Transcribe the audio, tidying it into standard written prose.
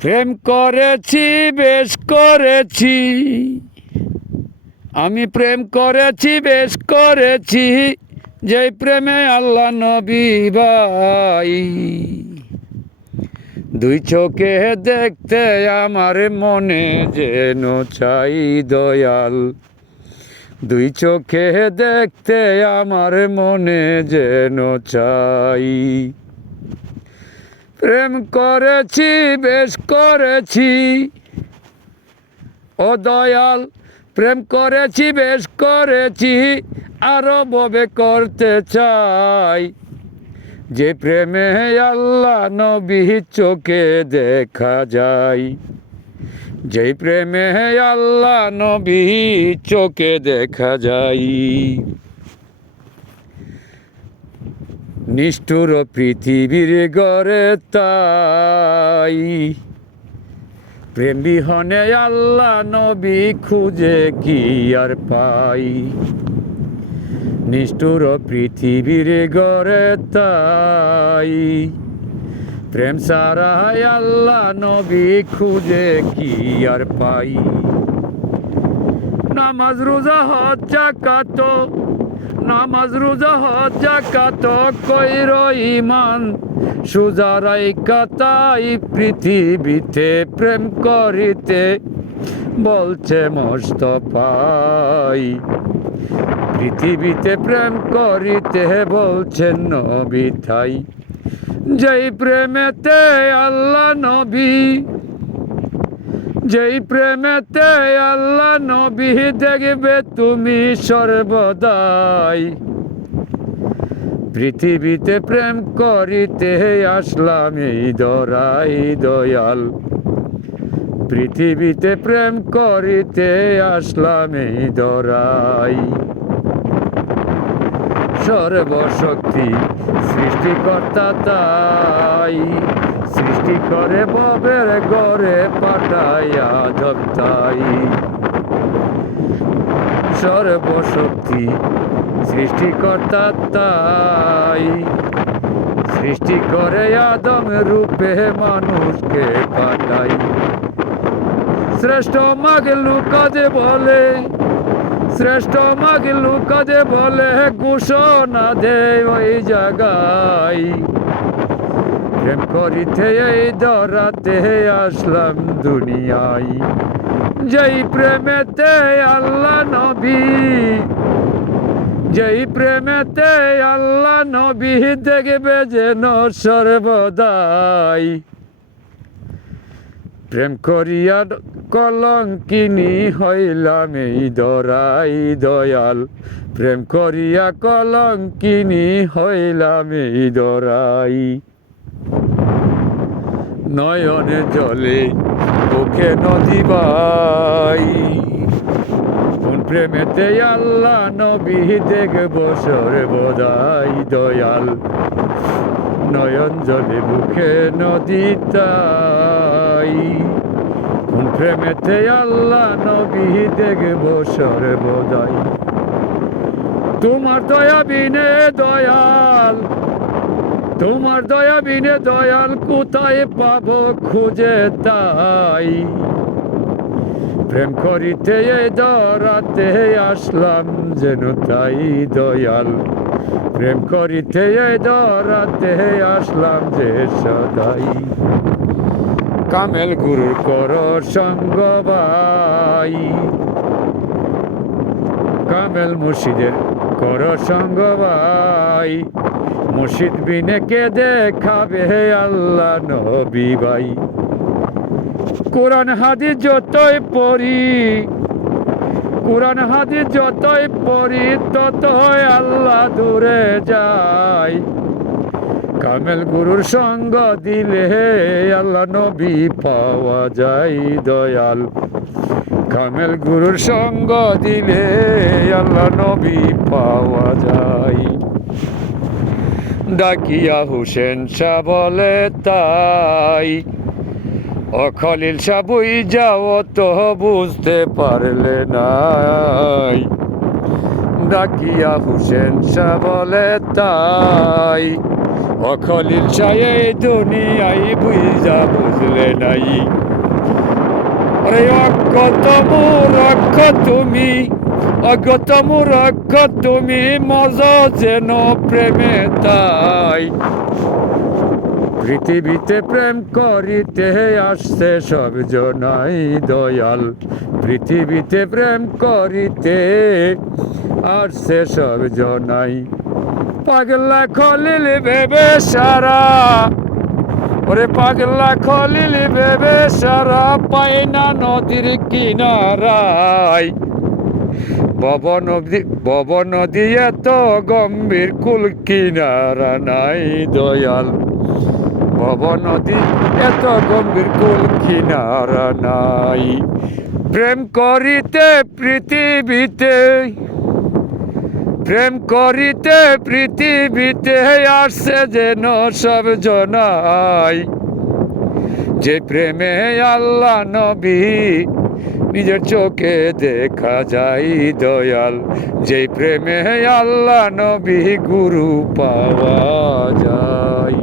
প্রেম করেছি বেশ করেছি, আমি প্রেম করেছি বেশ করেছি, যেই প্রেমে আল্লাহ নবী ভাই। দুই চোখে দেখতে আমার মনে যেন চাই দয়াল, দুই চোখে দেখতে আমার মনে যেন চাই। প্রেম করেছি বেশ করেছি ও দয়াল, প্রেম করেছি বেশ করেছি, আরো ববে করতে চাই। যে প্রেমে আল্লাহ নবী চোখে দেখা যায়, যেই প্রেমে আল্লাহ নবী চোখে দেখা যায়। নিষ্ঠুর পৃথিবীর গড়ে তাই, প্রেম বিহনে আল্লাহ নবী খুঁজে কি আর পাই। নিষ্ঠুর পৃথিবীর গড়ে তাই, প্রেম ছাড়া আল্লাহ নবী খুঁজে কি আর পাই। নামাজ রোজা হজ যাকাত, নামাজ রোজা হজ যাকাত কইর ঈমান সোজা রাইখা, তাই পৃথিবীতে প্রেম করিতে বলছে মুস্তাফাই। পৃথিবীতে প্রেম করিতে বলছেন নবী তাই। যেই প্রেমেতে আল্লাহ নবী, যেই প্রেমেতে আল্লাহ নবী দেখবে তুমি সর্বদাই। পৃথিবীতে প্রেম করিতে আসলাম এই দরাই দয়াল, পৃথিবীতে প্রেম করিতে আসলাম এই দরাই। সর্বশক্তি সৃষ্টিকর্তা তাই, সৃষ্টি করে ববের গড়ে পাঠাইয়া জগতাই। সর্বশক্তি সৃষ্টিকর্তা তাই, সৃষ্টি করে আদম রূপে মানুষকে পাঠাই। শ্রেষ্ঠ মাগলুক যে বলে, শ্রেষ্ঠ মাগলুক যে বলে ঘোষণা দে ওই জায়গায়। প্রেম করিতে এই দরাতে আসলাম দুনিয়ায়। যেই প্রেমেতে আল্লাহ নবী, যেই প্রেমেতে আল্লাহ নবী দেখবে যেন সর্বদাই। প্রেম করিয়া কলঙ্কিনী হইলাম এই দরাই দয়াল, প্রেম করিয়া কলঙ্কিনী হইলাম এই দরাই। নয়নে জলে বুকে নদী বাই, কোন প্রেমেতে আল্লাহ নবী দেখব সর্বদাই দয়াল। নয়ন জলে বুকে নদী তাই, কোন প্রেমেতে আল্লাহ নবী দেখব সর্বদাই। তোমার দয়া বিনে দয়াল, তোমার দয়া বিনে দয়াল কোথায় পাবো খুঁজে তাই। প্রেম করিতে এই দরাতে আসলাম যেন তাই দয়াল, প্রেম করিতে এই দরাতে আসলাম যে সদাই। কামেল গুরুর কর সঙ্গ ভাই, কামেল মুর্শিদের কর সঙ্গ ভাই। মুর্শিদ বিনে কে দেখাবে আল্লাহ নবী ভাই। কোরআন হাদিস যতই পড়ি, কোরআন হাদিস যতই পড়ি ততই আল্লাহ দূরে যায়। কামেল গুরুর সঙ্গ দিলে আল্লাহ নবী পাওয়া যায় দয়াল, কামেল গুরুর সঙ্গ দিলে আল্লাহ নবী পাওয়া যায়। ডাকিয়া হুসেন শাহ বলে তাই, ও খলিল শাহ বুই যাও তো বুঝতে পারলে নাই। ডাকিয়া হুসেন শাহ বলে তাই, ও খলিল শাহ এই দুনিয়ায় বুঝা বুঝ বুঝলে নাই। ওরে অজ্ঞত মূর্খ তুমি, অজ্ঞত মূর্খ তুমি, মজা যেন প্রেমে তাই। পৃথিবীতে প্রেম করিতে আসছে সব জনাই দয়াল, পৃথিবীতে প্রেম করিতে আসছে সব জনাই। পাগলা খলিল ভেবে সারা, ওরে পাগলা খলিল ভেবে সারা, পায় না নদীর কিনারায়। ভব নদী এত গম্ভীর, কুল কিনারা নাই দয়াল। ভব নদী এত গম্ভীর, কুল কিনারা নাই। প্রেম করিতে পৃথিবীতে, প্রেম করিতে পৃথিবীতে আসছে যেন সব জনাই। যে প্রেমে আল্লাহ নবী নিজের চোখে দেখা যায় দয়াল, যে প্রেমে আল্লাহ নবী গুরু পাওয়া যায়।